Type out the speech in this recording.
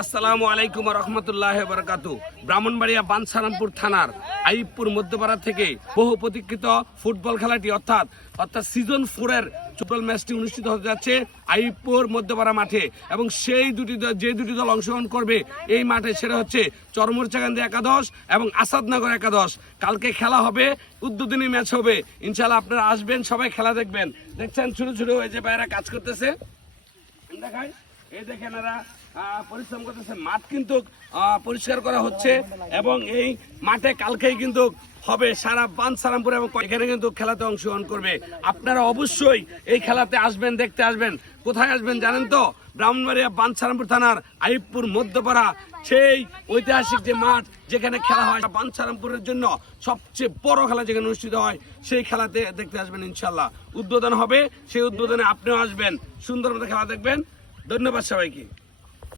আসসালামু আলাইকুম রহমতুল্লাহ বারাকাতু। ব্রাহ্মণবাড়িয়া বাঞ্ছারামপুর থানার আইবপুর মধ্যপাড়া থেকে বহু প্রতীক্ষিত ফুটবল খেলাটি অর্থাৎ সিজন 4 এর ফুটবল ম্যাচটি অনুষ্ঠিত হতে যাচ্ছে আইবপুর মধ্যপাড়া মাঠে এবং যে দুটি দল অংশগ্রহণ করবে এই মাঠে সেটা হচ্ছে চরমুরচাকান্দি একাদশ এবং আসাদনগর একাদশ। কালকে খেলা হবে, উদ্বোধনী ম্যাচ হবে। ইনশাআল্লাহ আপনারা আসবেন, সবাই খেলা দেখবেন। দেখছেন ছোট ছোট ওই যে ভাইরা কাজ করতেছে, দেখায় এই দেখেন এরা পরিশ্রম করতেছে। মাঠ কিন্তু পরিষ্কার করা হচ্ছে এবং এই মাঠে কালকেই কিন্তু হবে সারা বাঞ্ছারামপুর এবং এখানে কিন্তু খেলাতে অংশগ্রহণ করবে। আপনারা অবশ্যই এই খেলাতে আসবেন, দেখতে আসবেন। কোথায় আসবেন জানেন তো? ব্রাহ্মণবাড়িয়া বাঞ্ছারামপুর থানার আইবপুর মধ্যপাড়া, সেই ঐতিহাসিক যে মাঠ যেখানে খেলা হয়, বাঞ্ছারামপুরের জন্য সবচেয়ে বড় খেলা যেখানে অনুষ্ঠিত হয়, সেই খেলাতে দেখতে আসবেন। ইনশাল্লাহ উদ্বোধন হবে, সেই উদ্বোধনে আপনিও আসবেন, সুন্দর মতো খেলা দেখবেন। ধন্যবাদ সবাইকে।